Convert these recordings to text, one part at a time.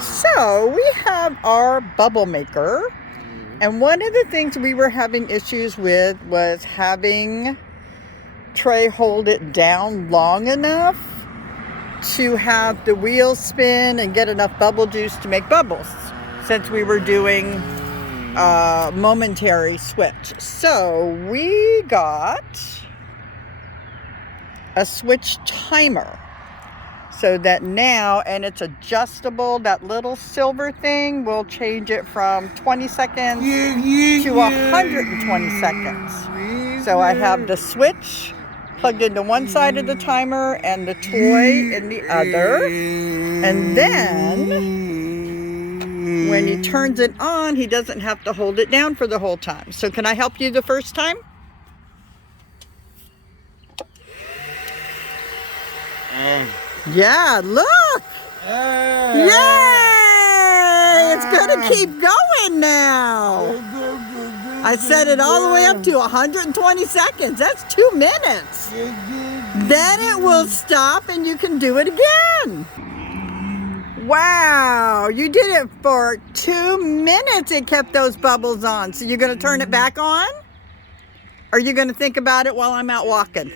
So we have our bubble maker, and one of the things we were having issues with was having Trae hold it down long enough to have the wheels spin and get enough bubble juice to make bubbles, since we were doing momentary switch. So we got a switch timer, so that now, and it's adjustable, that little silver thing will change it from 20 seconds to 120 seconds. So I have the switch plugged into one side of the timer and the toy in the other. And then when he turns it on, he doesn't have to hold it down for the whole time. So can I help you the first time? Yeah, look! Yay! It's gonna keep going now. I set it all the way up to 120 seconds. That's 2 minutes. Then it will stop and you can do it again. Wow, you did it for 2 minutes. It kept those bubbles on. So you're gonna turn it back on? Or are you gonna think about it while I'm out walking?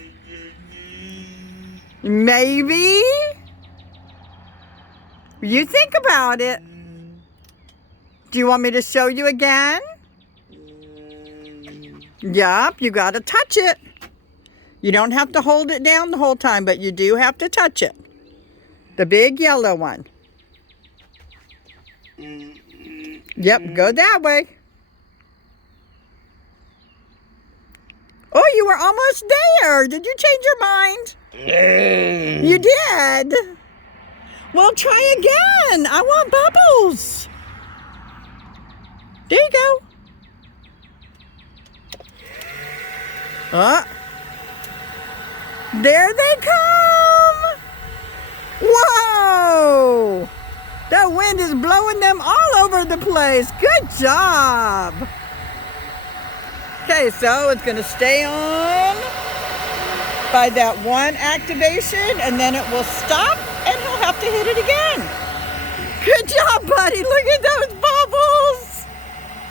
Maybe? You think about it. Do you want me to show you again? Yup, you gotta touch it. You don't have to hold it down the whole time, but you do have to touch it. The big yellow one. Yep, go that way. Oh, you were almost there. Did you change your mind? You did? Well, try again. I want bubbles. There you go. There they come. Whoa. That wind is blowing them all over the place. Good job. Okay, so it's going to stay on by that one activation, and then it will stop, and he'll have to hit it again. Good job, buddy. Look at those bubbles.